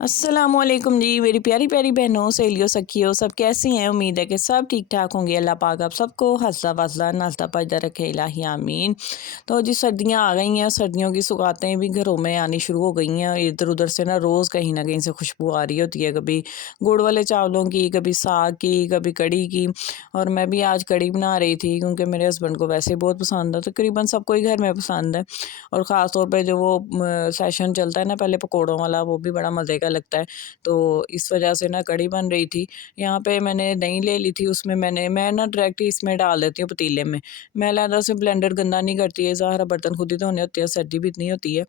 अस्सलामुअलैकुम जी, मेरी प्यारी प्यारी बहनों, सहेलियों, सखियों, सब कैसी हैं। उम्मीद है कि सब ठीक ठाक होंगे। अल्लाह पाक आप सबको हंसता वसदा नाश्ता पजदा रखे, इलाही आमीन। तो जी सर्दियाँ आ गई हैं, सर्दियों की सौगातें भी घरों में आनी शुरू हो गई हैं। इधर उधर से रोज़ कहीं ना कहीं से खुशबू आ रही होती है, कभी गुड़ वाले चावलों की, कभी साग की, कभी कड़ी की। और मैं भी आज कड़ी बना रही थी क्योंकि मेरे हस्बैंड को वैसे ही बहुत पसंद है, तकरीबन सबको ही घर में पसंद है। और ख़ास तौर पे जो वो सेशन चलता है ना पहले पकौड़ों वाला, वो भी बड़ा मज़े का लगता है। तो इस वजह से कढ़ी बन रही थी। यहाँ पे मैंने दही ले ली थी, उसमें मैं डायरेक्ट ही इसमें डाल देती हूँ पतीले में। मैं अलहदा से ब्लेंडर गंदा नहीं करती है, ज़ाहिर है बर्तन खुद ही धोने होते हैं, सर्दी भी इतनी होती है।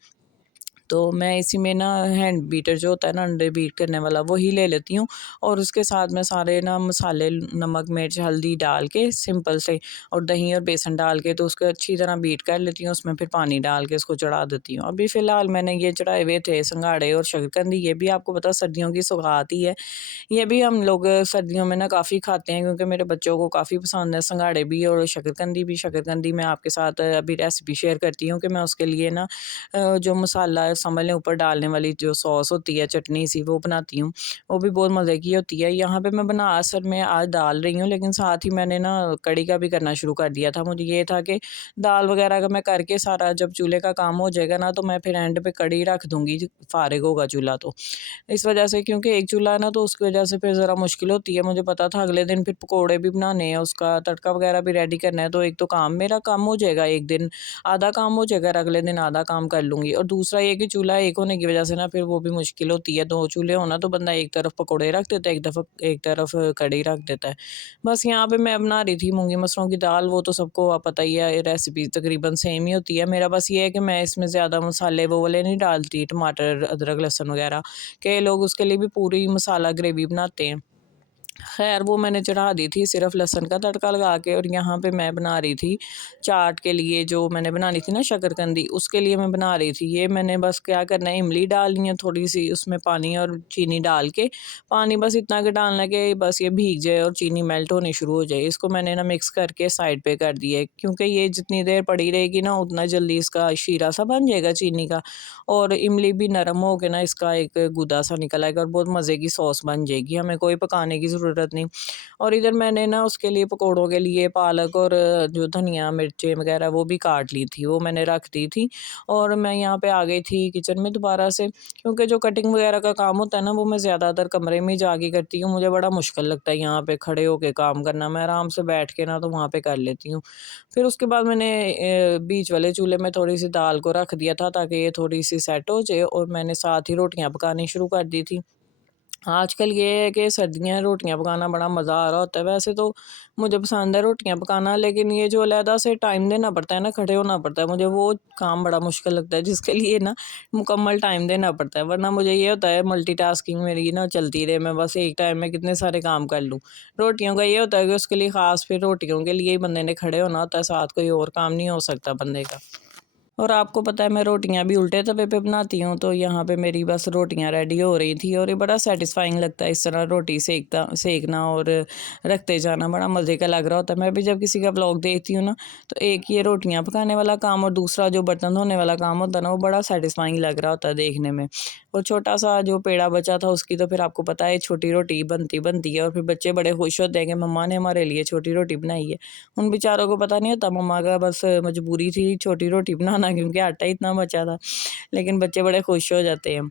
तो मैं इसी में हैंड बीटर जो होता है अंडे बीट करने वाला, वही ले लेती हूँ। और उसके साथ मैं सारे मसाले, नमक, मिर्च, हल्दी डाल के सिंपल से, और दही और बेसन डाल के तो उसको अच्छी तरह बीट कर लेती हूँ। उसमें फिर पानी डाल के उसको चढ़ा देती हूँ। अभी फ़िलहाल मैंने ये चढ़ाए हुए थे संघाड़े और शकरकंदी। ये भी आपको पता सर्दियों की सौगात ही है। ये भी हम लोग सर्दियों में काफ़ी खाते हैं क्योंकि मेरे बच्चों को काफ़ी पसंद है, संघाड़े भी और शकरकंदी भी। शकरकंदी मैं आपके साथ अभी रेसिपी शेयर करती हूँ कि मैं उसके लिए जो मसाला है, समझ लें ऊपर डालने वाली जो सॉस होती है, चटनी सी, वो बनाती हूँ। वो भी बहुत मज़े की होती है। यहाँ पे मैं बना असल में आज डाल रही हूँ, लेकिन साथ ही मैंने कढ़ी का भी करना शुरू कर दिया था। मुझे ये था कि दाल वगैरह का मैं करके सारा जब चूल्हे का काम हो जाएगा तो मैं फिर एंड पे कढ़ी रख दूँगी, फ़ारिग होगा चूल्हा तो। इस वजह से, क्योंकि एक चूल्हा है तो उसकी वजह से फिर ज़रा मुश्किल होती है। मुझे पता था अगले दिन फिर पकोड़े भी बनाने हैं, उसका तड़का वगैरह भी रेडी करना है, तो एक तो काम मेरा कम हो जाएगा, एक दिन आधा काम हो जाएगा और अगले दिन आधा काम कर लूँगी। और दूसरा ये कि चूल्हा एक होने की वजह से फिर वो भी मुश्किल होती है। 2 चूल्हे हो तो बंदा एक तरफ पकोड़े रख देता है, एक तरफ कढ़ी रख देता है। बस यहाँ पे मैं बना रही थी मूँगी मसरों की दाल। वो तो सबको पता ही है, रेसिपी तकरीबन सेम ही होती है। मेरा बस ये है कि मैं इसमें ज़्यादा मसाले वो वाले नहीं डालती, टमाटर, अदरक, लहसुन वगैरह। कई लोग उसके लिए भी पूरी मसाला ग्रेवी बनाते हैं। ख़ैर वो मैंने चढ़ा दी थी सिर्फ़ लहसुन का तड़का लगा के। और यहाँ पे मैं बना रही थी चाट के लिए, जो मैंने बनानी थी ना शकरकंदी, उसके लिए मैं बना रही थी। ये मैंने बस क्या करना है, इमली डालनी है थोड़ी-सी, उसमें पानी और चीनी डाल के। पानी बस इतना कि डालना है कि बस ये भीग जाए और चीनी मेल्ट होनी शुरू हो जाए। इसको मैंने मिक्स करके साइड पे कर दिया है, क्योंकि ये जितनी देर पड़ी रहेगी उतना जल्दी इसका शीरा सा बन जाएगा चीनी का। और इमली भी नरम हो के इसका एक गूदा सा निकल आएगा और बहुत मज़े की सॉस बन जाएगी, हमें कोई पकाने की ज़रूरत नहीं। और इधर मैंने उसके लिए पकौड़ों के लिए पालक और जो धनिया, मिर्चें वगैरह वो भी काट ली थी, वो मैंने रख दी थी। और मैं यहाँ पे आ गई थी किचन में दोबारा से, क्योंकि जो कटिंग वगैरह का काम होता है वो मैं ज़्यादातर कमरे में ही जाके करती हूँ। मुझे बड़ा मुश्किल लगता है यहाँ पे खड़े होके काम करना। मैं आराम से बैठ के तो वहाँ पे कर लेती हूँ। फिर उसके बाद मैंने बीच वाले चूल्हे में थोड़ी-सी दाल को रख दिया था ताकि ये थोड़ी-सी सेट हो जाए, और मैंने साथ ही रोटियाँ पकानी शुरू कर दी थी। आजकल ये है कि सर्दियाँ हैं, रोटियाँ पकाना बड़ा मज़ा आ रहा होता है। वैसे तो मुझे पसंद है रोटियाँ पकाना, लेकिन ये जो अलहदा से टाइम देना पड़ता है खड़े होना पड़ता है, मुझे वो काम बड़ा मुश्किल लगता है, जिसके लिए मुकम्मल टाइम देना पड़ता है। वरना मुझे ये होता है मल्टीटास्किंग मेरी चलती रहे, मैं बस एक टाइम में कितने सारे काम कर लूँ। रोटियों का ये होता है कि उसके लिए ख़ास फिर रोटियों के लिए ही बंदे ने खड़े होना होता है, साथ कोई और काम नहीं हो सकता बंदे का। और आपको पता है मैं रोटियाँ भी उल्टे तवे पे बनाती हूँ, तो यहाँ पे मेरी बस रोटियाँ रेडी हो रही थी। और ये बड़ा सैटिस्फाइंग लगता है इस तरह रोटी सेकना और रखते जाना, बड़ा मज़े का लग रहा होता है। मैं भी जब किसी का व्लॉग देखती हूँ तो एक ये रोटियाँ पकाने वाला काम और दूसरा जो बर्तन धोने वाला काम होता है वो बड़ा सैटिस्फाइंग लग रहा होता है देखने में। और छोटा सा जो पेड़ा बचा था उसकी तो फिर आपको पता है छोटी रोटी बनती है, और फिर बच्चे बड़े खुश होते हैं कि मम्मा ने हमारे लिए छोटी रोटी बनाई है। उन बेचारों को पता नहीं होता मम्मा का बस मजबूरी थी छोटी रोटी बनाना, क्योंकि आटा ही इतना बचा था। लेकिन बच्चे बड़े खुश हो जाते हैं।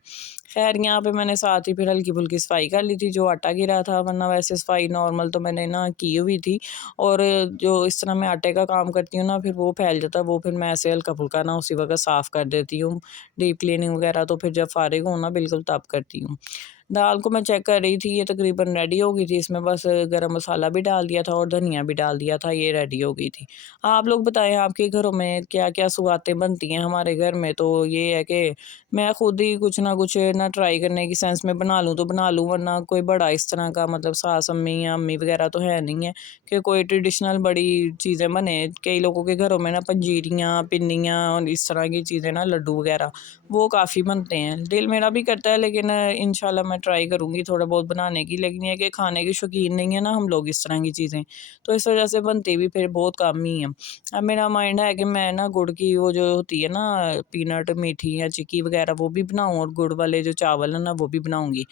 खैर यहाँ पे मैंने साथ ही फिर हल्की-फुल्की सफाई कर ली थी, जो आटा गिरा था, वरना वैसे सफाई नॉर्मल तो मैंने की हुई थी। और जो इस तरह मैं आटे का काम करती हूँ फिर वो फैल जाता है, वो फिर मैं ऐसे हल्का-फुल्का उसी वक़्त साफ़ कर देती हूँ। डीप क्लीनिंग वगैरह तो फिर जब फ़ारिग हूँ बिल्कुल तब करती हूँ। दाल को मैं चेक कर रही थी, ये तकरीबन रेडी हो गई थी। इसमें बस गरम मसाला भी डाल दिया था और धनिया भी डाल दिया था, ये रेडी हो गई थी। आप लोग बताएँ आपके घरों में क्या-क्या सौगातें बनती हैं? हमारे घर में तो ये है कि मैं खुद ही कुछ ना कुछ ट्राई करने की सेंस में बना लूँ तो बना लूँ, वरना कोई बड़ा इस तरह का सास अम्मी या अम्मी वगैरह तो है नहीं है कि कोई ट्रेडिशनल बड़ी चीज़ें बने। कई लोगों के घरों में पंजीरियाँ, पिन्नियाँ और इस तरह की चीज़ें लड्डू वगैरह वो काफ़ी बनते हैं। दिल मेरा भी करता है, लेकिन इंशाल्लाह मैं ट्राई करूँगी थोड़ा बहुत बनाने की, लेकिन ये है कि खाने के शौकीन नहीं है ना हम लोग इस तरह की चीज़ें, तो इस वजह से बनती भी फिर बहुत कम ही है। अब मेरा माइंड है कि मैं ना गुड़ की वो जो होती है ना पीनट मीठी या चिक्की वगैरह वो भी बनाऊँ, और गुड़ वाले जो चावल है ना वो भी बनाऊँगी।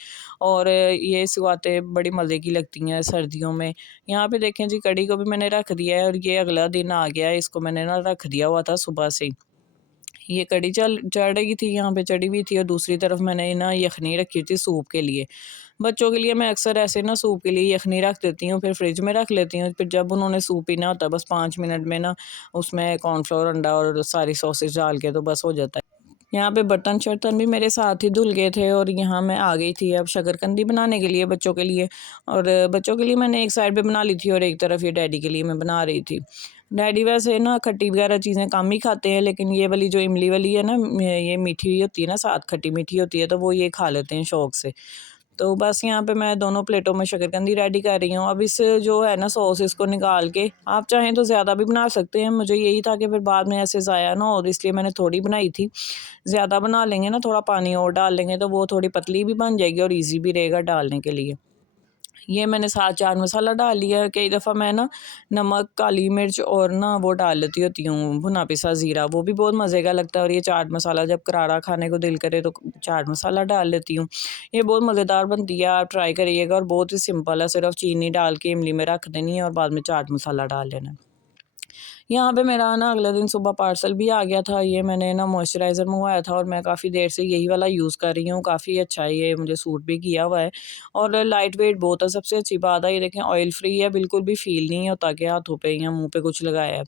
और ये सौगातें बड़ी मज़े की लगती हैं सर्दियों में। यहाँ पे देखें जी, कढ़ी को भी मैंने रख दिया है और ये अगला दिन आ गया है, इसको मैंने ना रख दिया हुआ था सुबह से ही। ये कढ़ी चढ़ रही थी, यहाँ पे चढ़ी हुई थी, और दूसरी तरफ मैंने ना यखनी रखी थी सूप के लिए। बच्चों के लिए मैं अक्सर ऐसे ना सूप के लिए यखनी रख देती हूँ, फिर फ्रिज में रख लेती हूँ, फिर जब उन्होंने सूप पीना होता है बस 5 मिनट में ना उसमें कॉर्नफ्लोर, अंडा और सारी सॉसेज डाल के तो बस हो जाता है। यहाँ पे बर्तन-शर्तन भी मेरे साथ ही धुल गए थे, और यहाँ मैं आ गई थी अब शकरकंदी बनाने के लिए बच्चों के लिए। और बच्चों के लिए मैंने एक साइड पे बना ली थी और एक तरफ ये डैडी के लिए मैं बना रही थी। डैडी वैसे ना खट्टी वगैरह चीज़ें कम ही खाते हैं, लेकिन ये वाली जो इमली वाली है ना, ये मीठी होती है ना, साथ खट्टी मीठी होती है, तो वो ये खा लेते हैं शौक से। तो बस यहाँ पे मैं दोनों प्लेटों में शकरकंदी रेडी कर रही हूँ। अब इस जो है ना सॉस, इसको निकाल के आप चाहें तो ज़्यादा भी बना सकते हैं। मुझे यही था कि फिर बाद में ऐसे ज़ाया ना हो, इसलिए मैंने थोड़ी बनाई थी। ज़्यादा बना लेंगे ना, थोड़ा पानी और डाल लेंगे तो वो थोड़ी पतली भी बन जाएगी और ईज़ी भी रहेगा डालने के लिए। ये मैंने साथ चाट मसाला डाल लिया है। कई दफ़ा मैं ना नमक, काली मिर्च और ना वो डाल लेती होती हूँ भुना पिसा ज़ीरा, वो भी बहुत मज़े का लगता है। और ये चाट मसाला जब करारा खाने को दिल करे तो चाट मसाला डाल लेती हूँ। ये बहुत मज़ेदार बनती है, आप ट्राई करिएगा, और बहुत ही सिंपल है, सिर्फ़ चीनी डाल के इमली में रख देनी है और बाद में चाट मसाला डाल लेना है। यहाँ पे मेरा ना अगले दिन सुबह पार्सल भी आ गया था। ये मैंने ना मॉइस्चराइज़र मंगवाया था और मैं काफ़ी देर से यही वाला यूज़ कर रही हूँ। काफ़ी अच्छा है, ये मुझे सूट भी किया हुआ है और लाइट वेट बहुत है। सबसे अच्छी बात है, ये देखें ऑयल फ्री है, बिल्कुल भी फ़ील नहीं होता कि हाथों पे या मुँह पे कुछ लगाया है।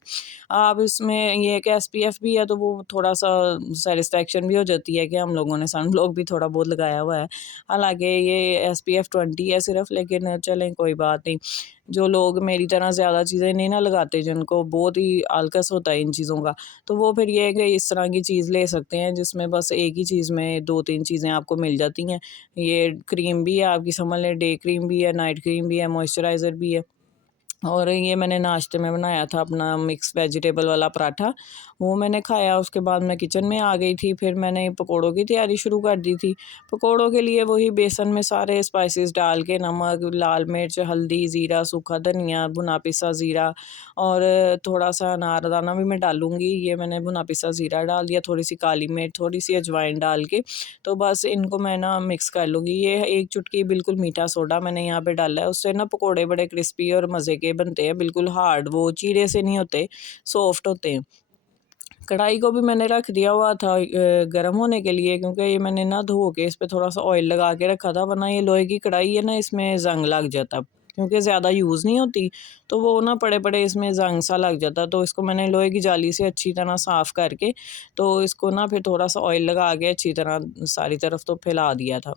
आप इसमें ये है कि एसपीएफ भी है, तो वो थोड़ा-सा सैटिस्फैक्शन भी हो जाती है कि हम लोगों ने सनब्लॉक भी थोड़ा बहुत लगाया हुआ है। हालाँकि ये एसपीएफ 20 है सिर्फ़, लेकिन चलें कोई बात नहीं। जो लोग मेरी तरह ज़्यादा चीज़ें नहीं ना लगाते, जिनको बहुत ही आलकस होता है इन चीज़ों का, तो वो फिर ये है कि इस तरह की चीज़ ले सकते हैं जिसमें बस एक ही चीज़ में 2-3 चीज़ें आपको मिल जाती हैं। ये क्रीम भी है आपकी, समझ लें डे क्रीम भी है, नाइट क्रीम भी है, मॉइस्चराइज़र भी है। और ये मैंने नाश्ते में बनाया था अपना मिक्स वेजिटेबल वाला पराठा, वो मैंने खाया। उसके बाद मैं किचन में आ गई थी, फिर मैंने पकोड़ों की तैयारी शुरू कर दी थी। पकोड़ों के लिए वही बेसन में सारे स्पाइसेस डाल के नमक, लाल मिर्च, हल्दी, ज़ीरा, सूखा धनिया, भुना पिसा ज़ीरा और थोड़ा-सा अनारदाना भी मैं डालूँगी। ये मैंने भुना पिसा ज़ीरा डाल दिया, थोड़ी-सी काली मिर्च, थोड़ी-सी अजवाइन डाल के, तो बस इनको मैं ना मिक्स कर लूँगी। ये 1 चुटकी बिल्कुल मीठा सोडा मैंने यहाँ पे डाला है, उससे ना पकोड़े बड़े क्रिस्पी और मज़े के बनते हैं, बिल्कुल हार्ड वो चीरे से नहीं होते, सॉफ्ट होते हैं। कढ़ाई को भी मैंने रख दिया हुआ था गरम होने के लिए, क्योंकि ये मैंने ना धो के इस पे थोड़ा-सा ऑयल लगा के रखा था, वरना ये लोहे की कढ़ाई है ना, इसमें ज़ंग लग जाता। क्योंकि ज़्यादा यूज़ नहीं होती, तो वो ना पड़े-पड़े इसमें ज़ंग सा लग जाता। तो इसको मैंने लोहे की जाली से अच्छी तरह साफ़ करके, तो इसको ना फिर थोड़ा-सा ऑयल लगा के अच्छी तरह सारी तरफ तो फैला दिया था।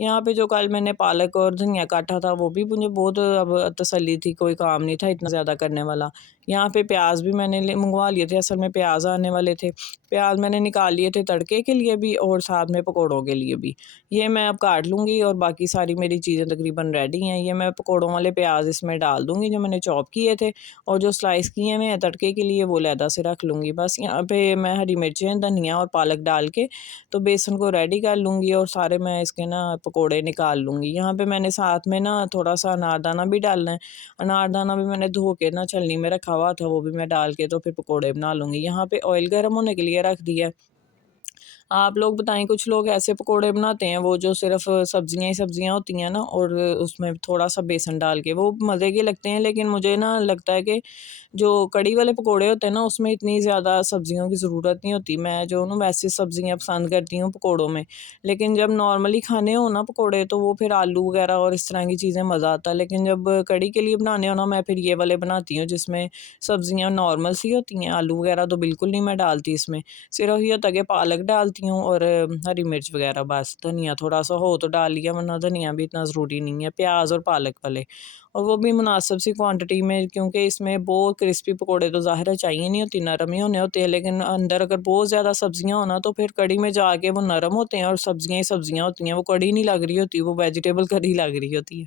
यहाँ पे जो कल मैंने पालक और धनिया काटा था, वो भी मुझे बहुत अब तसल्ली थी, कोई काम नहीं था इतना ज़्यादा करने वाला। यहाँ पे प्याज भी मैंने मंगवा लिए थे, असल में प्याज आने वाले थे। प्याज मैंने निकाल लिए थे तड़के के लिए भी और साथ में पकौड़ों के लिए भी। ये मैं अब काट लूँगी और बाकी सारी मेरी चीज़ें तकरीबन रेडी हैं। ये मैं पकौड़ों वाले प्याज इसमें डाल दूँगी जो मैंने चॉप किए थे, और जो स्लाइस किए हुए हैं तड़के के लिए वो अलहदा से रख लूँगी। बस यहाँ पे मैं हरी मिर्चें, धनिया और पालक डाल के तो बेसन को रेडी कर लूँगी और सारे मैं इसके ना पकौड़े निकाल लूँगी। यहाँ पे मैंने साथ में ना थोड़ा-सा अनारदाना भी डालना है। अनारदाना भी मैंने धो के ना छलनी में रखा हुआ था, वो भी मैं डाल के तो फिर पकोड़े बना लूँगी। यहाँ पे ऑयल गरम होने के लिए रख दिया है। आप लोग बताएँ, कुछ लोग ऐसे पकोड़े बनाते हैं वो जो सिर्फ़ सब्ज़ियाँ ही सब्ज़ियाँ होती हैं ना, और उसमें थोड़ा-सा बेसन डाल के, वो मज़े के लगते हैं। लेकिन मुझे ना लगता है कि जो कढ़ी वाले पकोड़े होते हैं ना, उसमें इतनी ज़्यादा सब्ज़ियों की ज़रूरत नहीं होती। मैं जो ना वैसे सब्ज़ियाँ पसंद करती हूँ पकोड़ों में। लेकिन जब नॉर्मली खाने हो ना पकोड़े, तो वो फिर आलू वग़ैरह और इस तरह की चीज़ें मज़ा आता है। लेकिन जब कढ़ी के लिए बनाने हो ना, मैं फिर ये वाले बनाती हूँ जिसमें सब्ज़ियाँ नॉर्मल सी होती हैं, आलू वग़ैरह तो बिल्कुल नहीं मैं डालती इसमें। सिर्फ़ ये होता है कि पालक डालती हूँ और हरी मिर्च वग़ैरह बस, धनिया थोड़ा-सा हो तो डाल लिया, वरना धनिया भी इतना ज़रूरी नहीं है। प्याज़ और पालक वाले, और वो भी मुनासिब सी क्वांटिटी में, क्योंकि इसमें बहुत क्रिस्पी पकोड़े तो ज़ाहिर है चाहिए नहीं होती, नरम ही होने होते हैं। लेकिन अंदर अगर बहुत ज़्यादा सब्ज़ियाँ हो ना, तो फिर कढ़ी में जाके वो नरम होते हैं और सब्ज़ियाँ ही सब्ज़ियाँ होती हैं, वो कढ़ी नहीं लग रही होती, वो वेजिटेबल कढ़ी लग रही होती है।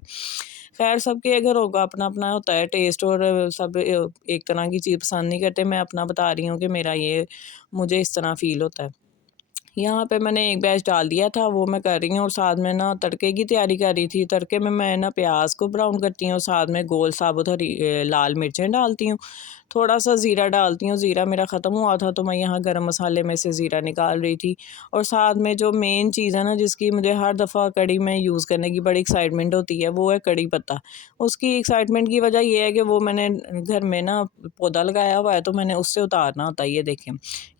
ख़ैर सबके घरों का अपना-अपना होता है टेस्ट, और सब एक तरह की चीज़ पसंद नहीं करते। मैं अपना बता रही हूँ कि मेरा ये मुझे इस तरह फ़ील होता है। यहाँ पे मैंने एक बैच डाल दिया था, वो मैं कर रही हूँ, और साथ में ना तड़के की तैयारी कर रही थी। तड़के में मैं ना प्याज को ब्राउन करती हूँ, साथ में गोल साबुत हरी लाल मिर्चें डालती हूँ, थोड़ा सा ज़ीरा डालती हूँ। ज़ीरा मेरा ख़त्म हुआ था तो मैं यहाँ गरम मसाले में से ज़ीरा निकाल रही थी। और साथ में जो मेन चीज़ है ना, जिसकी मुझे हर दफ़ा कढ़ी में यूज़ करने की बड़ी एक्साइटमेंट होती है, वो है कड़ी पत्ता। उसकी एक्साइटमेंट की वजह ये है कि वो मैंने घर में ना पौधा लगाया हुआ है, तो मैंने उससे उतारना होता है। ये देखें,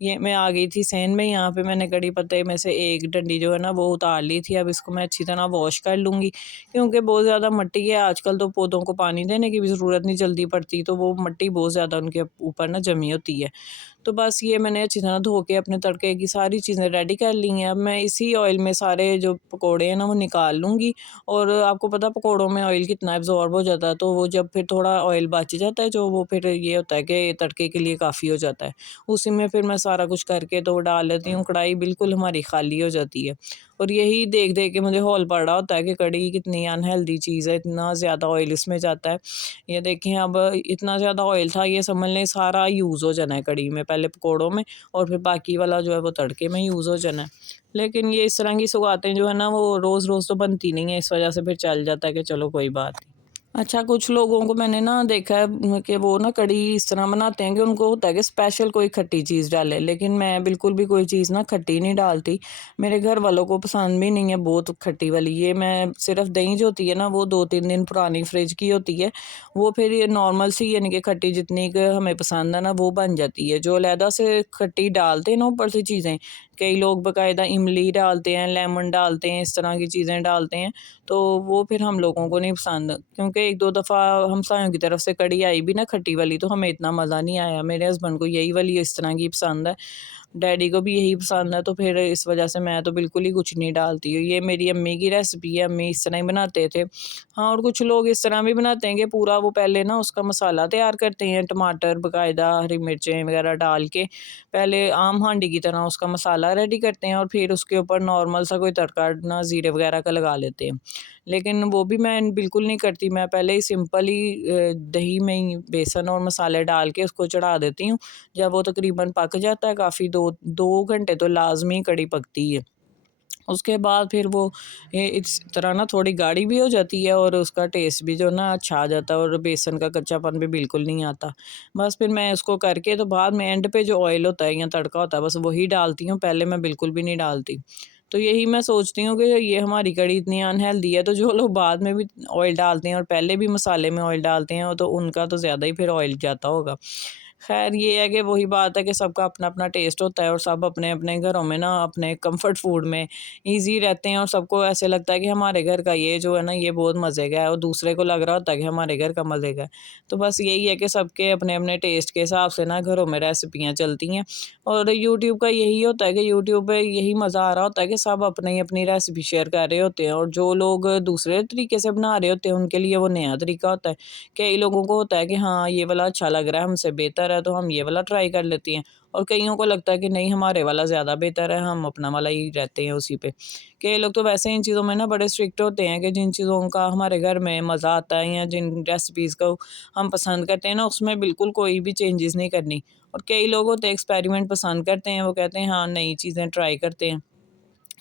ये मैं आ गई थी सेंध में, यहाँ पे मैंने कड़ी पत्ते में से एक डंडी जो है ना वो उतार ली थी। अब इसको मैं अच्छी तरह वॉश कर लूँगी, क्योंकि बहुत ज़्यादा मिट्टी है आजकल, तो पौधों को पानी देने की भी ज़रूरत नहीं जल्दी पड़ती, तो वो मिट्टी बहुत ज़्यादा उनके ऊपर ना जमी होती है। तो बस ये मैंने अच्छी तरह धो के अपने तड़के की सारी चीज़ें रेडी कर ली हैं। अब मैं इसी ऑयल में सारे जो पकोड़े हैं ना वो निकाल लूँगी। और आपको पता पकोड़ों में ऑयल कितना एब्ज़ॉर्ब हो जाता है, तो वो जब फिर थोड़ा ऑयल बच जाता है जो, वो फिर ये होता है कि तड़के के लिए काफ़ी हो जाता है। उसी में फिर मैं सारा कुछ करके तो डाल लेती हूँ, कढ़ाई बिल्कुल हमारी खाली हो जाती है। और यही देख-देख के मुझे हौल पड़ रहा होता है कि कढ़ी कितनी अनहेल्दी चीज़ है, इतना ज़्यादा ऑयल इसमें जाता है। ये देखें, अब इतना ज़्यादा ऑयल था, ये समझ लें सारा यूज़ हो जाना है कढ़ी में, पहले पकोड़ों में और फिर बाकी वाला जो है वो तड़के में यूज़ हो जाना है। लेकिन ये इस तरह की सौगातें जो है ना वो रोज़-रोज़ तो बनती नहीं है, इस वजह से फिर चल जाता है कि चलो कोई बात नहीं। अच्छा, कुछ लोगों को मैंने ना देखा है कि वो ना कढ़ी इस तरह बनाते हैं कि उनको होता है कि स्पेशल कोई खट्टी चीज़ डालें, लेकिन मैं बिल्कुल भी कोई चीज़ ना खट्टी नहीं डालती। मेरे घर वालों को पसंद भी नहीं है बहुत खट्टी वाली। ये मैं सिर्फ़ दही जो होती है ना वो 2-3 दिन पुरानी फ्रिज की होती है, वो फिर ये नॉर्मल सी यानी कि खट्टी जितनी क हमें पसंद है ना वो बन जाती है। जो अलहदा से खट्टी डालते हैं ना ऊपर से चीज़ें, कई लोग बाकायदा इमली डालते हैं, लेमन डालते हैं, इस तरह की चीज़ें डालते हैं, तो वो फिर हम लोगों को नहीं पसंद, क्योंकि 1-2 दफ़ा हमसायों की तरफ से कढ़ी आई भी ना खट्टी वाली, तो हमें इतना मज़ा नहीं आया। मेरे हस्बैंड को यही वाली इस तरह की पसंद है, डैडी को भी यही पसंद है, तो फिर इस वजह से मैं तो बिल्कुल ही कुछ नहीं डालती हूँ। ये मेरी अम्मी की रेसिपी है, अम्मी इस तरह ही बनाते थे। हाँ, और कुछ लोग इस तरह भी बनाते हैं कि पूरा वो पहले ना उसका मसाला तैयार करते हैं, टमाटर बाकायदा, हरी मिर्चें वगैरह डाल के, पहले आम हांडी की तरह उसका मसाला रेडी करते हैं और फिर उसके ऊपर नॉर्मल सा कोई तड़का ना ज़ीरे वगैरह का लगा लेते हैं। लेकिन वो भी मैं बिल्कुल नहीं करती, मैं पहले ही सिंपल ही दही में ही बेसन और मसाले डाल के उसको चढ़ा देती हूँ। जब वो तकरीबन पक जाता है काफ़ी, 2 घंटे तो लाज़मी कढ़ी पकती है। उसके बाद फिर वो इस तरह ना थोड़ी गाढ़ी भी हो जाती है और उसका टेस्ट भी जो ना अच्छा आ जाता है और बेसन का कच्चापन भी बिल्कुल नहीं आता। बस फिर मैं उसको करके तो बाद में एंड पे जो ऑयल होता है या तड़का होता है बस वही डालती हूँ, पहले मैं बिल्कुल भी नहीं डालती। तो यही मैं सोचती हूँ कि ये हमारी कढ़ी इतनी अनहेल्दी है, तो जो लोग बाद में भी ऑयल डालते हैं और पहले भी मसाले में ऑयल डालते हैं, तो उनका तो ज़्यादा ही फिर ऑयल जाता होगा। ख़ैर ये है कि वही बात है कि सबका अपना-अपना टेस्ट होता है और सब अपने-अपने घरों में ना अपने कम्फ़र्ट फूड में ईज़ी रहते हैं और सबको ऐसे लगता है कि हमारे घर का ये जो है ना ये बहुत मज़े का है, और दूसरे को लग रहा होता है कि हमारे घर का मज़े का है। तो बस यही है कि सबके अपने-अपने टेस्ट के हिसाब से ना घरों में रेसिपियाँ चलती हैं। और यूट्यूब का यही होता है कि यूट्यूब पे यही मज़ा आ रहा होता है कि सब अपनी-अपनी रेसिपी शेयर कर रहे होते हैं, और जो लोग दूसरे तरीके से बना रहे होते हैं उनके लिए वो नया तरीका होता है। कई लोगों को होता है कि हाँ, ये वाला अच्छा लग रहा है, हमसे बेहतर है, तो हम ये वाला ट्राई कर लेते हैं, और कइयों को लगता है कि नहीं, हमारे वाला ज़्यादा बेहतर है, हम अपना वाला ही रहते हैं उसी पे। कई लोग तो वैसे इन चीज़ों में ना बड़े स्ट्रिक्ट होते हैं कि जिन चीज़ों का हमारे घर में मज़ा आता है या जिन रेसिपीज़ को हम पसंद करते हैं ना, उसमें बिल्कुल कोई भी चेंजेस नहीं करनी। और कई लोग होते हैं एक्सपेरिमेंट पसंद करते हैं, वो कहते हैं हाँ, नई चीज़ें ट्राई करते हैं।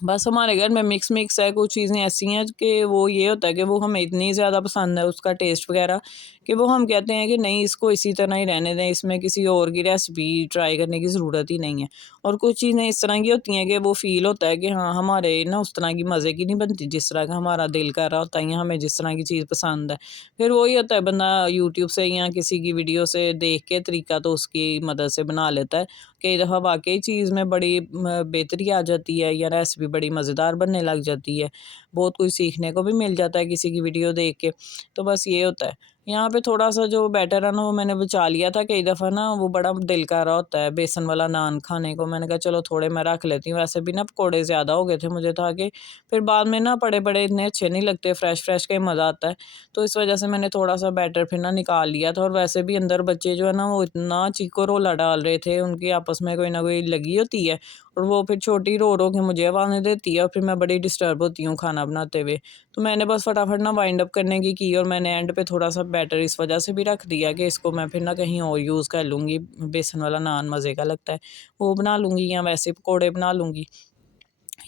बस हमारे घर में मिक्स है, कुछ चीज़ें ऐसी हैं कि वो ये होता है कि वो हमें इतनी ज़्यादा पसंद है उसका टेस्ट वग़ैरह, कि वो हम कहते हैं कि नहीं, इसको इसी तरह ही रहने दें, इसमें किसी और की रेसिपी ट्राई करने की ज़रूरत ही नहीं है। और कुछ चीज़ें इस तरह की होती हैं कि वो फ़ील होता है कि हाँ, हमारे ना उस तरह की मज़े की नहीं बनती जिस तरह का हमारा दिल कर रहा होता है या हमें जिस तरह की चीज़ पसंद है। फिर वही होता है, बंदा यूट्यूब से या किसी की वीडियो से देख के तरीका तो उसकी मदद से बना लेता है। कई दफ़ा वाक़ई चीज़ में बड़ी बेहतरी आ जाती है या रेसिपी बड़ी मज़ेदार बनने लग जाती है। बहुत कुछ सीखने को भी मिल जाता है किसी की वीडियो देख के। तो बस ये होता है। यहाँ पे थोड़ा-सा जो बैटर है ना वो मैंने बचा लिया था, कई दफ़ा ना वो बड़ा दिल कर रहा होता है बेसन वाला नान खाने को। मैंने कहा चलो थोड़े मैं रख लेती हूँ। वैसे भी ना पकोड़े ज़्यादा हो गए थे, मुझे था कि फिर बाद में ना पड़े-पड़े इतने अच्छे नहीं लगते, फ्रेश-फ्रेश का ही मज़ा आता है। तो इस वज़ह से मैंने थोड़ा-सा बैटर फिर ना निकाल लिया था, और वैसे भी अंदर बच्चे जो है ना वो इतना चीको-रोला डाल रहे थे, उनकी आपस में कोई ना कोई लगी होती है, और वो फिर छोटी रो-रो के मुझे आवाज़ें देती है और फिर मैं बड़ी डिस्टर्ब होती हूँ खाना बनाते हुए। तो मैंने बस फटाफट ना वाइंड अप करने की और मैंने एंड पे थोड़ा-सा बैटर इस वज़ह से भी रख दिया कि इसको मैं फिर ना कहीं और यूज़ कर लूँगी। बेसन वाला नान मज़े का लगता है, वो बना लूँगी या वैसे पकोड़े बना लूँगी।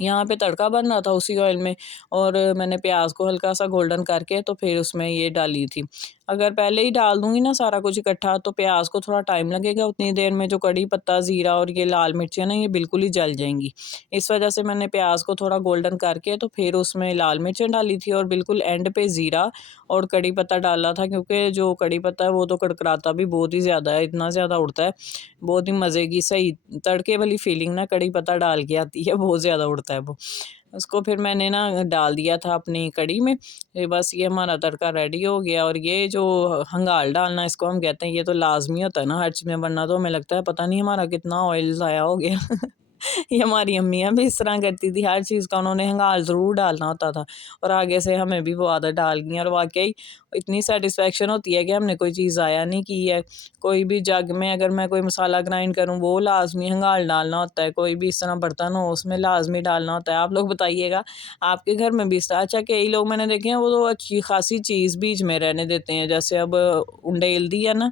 यहाँ पे तड़का बन रहा था उसी ऑयल में, और मैंने प्याज को हल्का सा गोल्डन करके तो फिर उसमें ये डाली थी। अगर पहले ही डाल दूँगी ना सारा कुछ इकट्ठा, तो प्याज को थोड़ा टाइम लगेगा, उतनी देर में जो कड़ी पत्ता, ज़ीरा और ये लाल मिर्चें ना ये बिल्कुल ही जल जाएंगी। इस वजह से मैंने प्याज को थोड़ा गोल्डन करके तो फिर उसमें लाल मिर्चें डाली थी, और बिल्कुल एंड पे ज़ीरा और कड़ी पत्ता डाला था, क्योंकि जो कड़ी पत्ता है वो तो कड़कड़ाता भी बहुत ही ज़्यादा है, इतना ज़्यादा उड़ता है, बहुत ही मज़े की सही तड़के वाली फीलिंग ना कड़ी पत्ता डाल के आती है, बहुत ज़्यादा उड़ता है वो। उसको फिर मैंने ना डाल दिया था अपनी कढ़ी में। ये बस ये हमारा तड़का रेडी हो गया, और ये जो हंगाल डालना इसको हम कहते हैं, ये तो लाज़मी होता है ना हर चीज़ में, वरना तो हमें लगता है पता नहीं हमारा कितना ऑयल ज़ाया हो गया। ये हमारी अम्मियाँ भी इस तरह करती थी, हर चीज़ का उन्होंने हंगाल ज़रूर डालना होता था, और आगे से हमें भी वो आदत डाल गई, और वाक़ई इतनी सैटिस्फैक्शन होती है कि हमने कोई चीज़ ज़ाया नहीं की है। कोई भी जग में अगर मैं कोई मसाला ग्राइंड करूँ, वो लाज़मी हंगाल डालना होता है, कोई भी इस तरह बर्तन हो उसमें लाज़मी डालना होता है। आप लोग बताइएगा, आपके घर में भी इस तरह? अच्छा, कई लोग मैंने देखे हैं वो तो अच्छी खासी चीज़ बीच में रहने देते हैं, जैसे अब उंडेल दी है ना,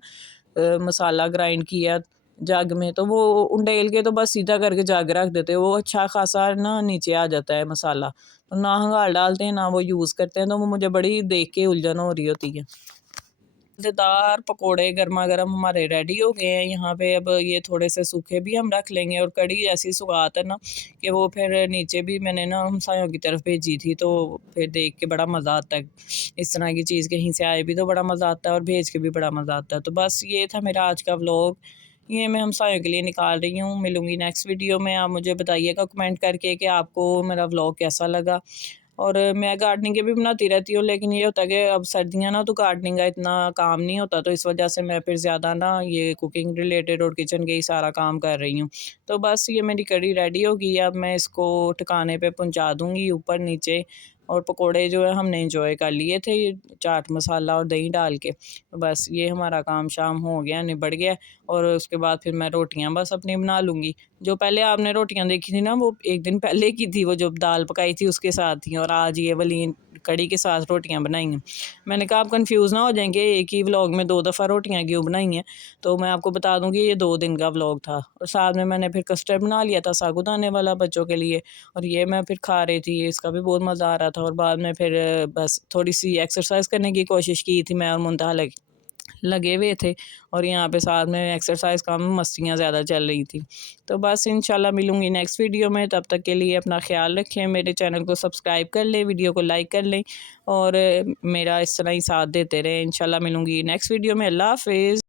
मसाला ग्राइंड किया जग में, तो वो उंडेल के तो बस सीधा करके जग रख देते हैं, वो अच्छा खासा ना नीचे आ जाता है मसाला, तो ना हंगाल डालते हैं ना वो यूज़ करते हैं, तो वो मुझे बड़ी देख के उलझन हो रही होती है। मज़ेदार पकोड़े गरमा-गरम हमारे रेडी हो गए हैं यहाँ पे। अब ये थोड़े से सूखे भी हम रख लेंगे, और कढ़ी ऐसी सुगात है ना कि वो फिर नीचे भी मैंने ना हमसायों की तरफ भेजी थी, तो फिर देख के बड़ा मज़ा आता है। इस तरह की चीज़ कहीं से आए भी तो बड़ा मज़ा आता है, और भेज के भी बड़ा मज़ा आता है। तो बस ये था मेरा आज का व्लॉग, ये मैं हमसायों के लिए निकाल रही हूँ। मिलूँगी नेक्स्ट वीडियो में। आप मुझे बताइएगा कमेंट करके कि आपको मेरा व्लॉग कैसा लगा। और मैं गार्डनिंग के भी बनाती रहती हूँ, लेकिन ये होता है कि अब सर्दियाँ ना, तो गार्डनिंग का इतना काम नहीं होता, तो इस वजह से मैं फिर ज़्यादा ना ये कुकिंग रिलेटेड और किचन के ही सारा काम कर रही हूँ। तो बस ये मेरी कढ़ी रेडी हो गई है, अब मैं इसको ठिकाने पे पहुँचा दूँगी ऊपर नीचे। और पकोड़े जो है हमने एंजॉय कर लिए थे, ये चाट मसाला और दही डाल के। तो बस ये हमारा काम शाम हो गया, निबड़ गया, और उसके बाद फिर मैं रोटियाँ बस अपनी बना लूँगी। जो पहले आपने रोटियाँ देखी थी ना, वो एक दिन पहले की थी, वो जो दाल पकाई थी उसके साथ थी, और आज ये वाली कढ़ी के साथ रोटियाँ बनाई हैं। मैंने कहा आप कन्फ्यूज़ ना हो जाएँगे, एक ही व्लॉग में 2 दफ़ा रोटियाँ क्यों बनाई हैं, तो मैं आपको बता दूँ कि ये 2 दिन का व्लॉग था, और साथ में मैंने फिर कस्टर्ड बना लिया था साबूदाने वाला बच्चों के लिए, और ये मैं फिर खा रही थी, इसका भी बहुत मज़ा आ रहा था, और बाद में फिर बस थोड़ी-सी एक्सरसाइज़ करने की कोशिश की थी मैं और मुंतहा लगे हुए थे, और यहाँ पे साथ में एक्सरसाइज़ कम मस्तियाँ ज़्यादा चल रही थी। तो बस इंशाल्लाह मिलूँगी नेक्स्ट वीडियो में, तब तक के लिए अपना ख़्याल रखें, मेरे चैनल को सब्सक्राइब कर लें, वीडियो को लाइक कर लें, और मेरा इस तरह ही साथ देते रहें। इंशाल्लाह मिलूँगी नेक्स्ट वीडियो में। अल्लाह हाफ़िज़।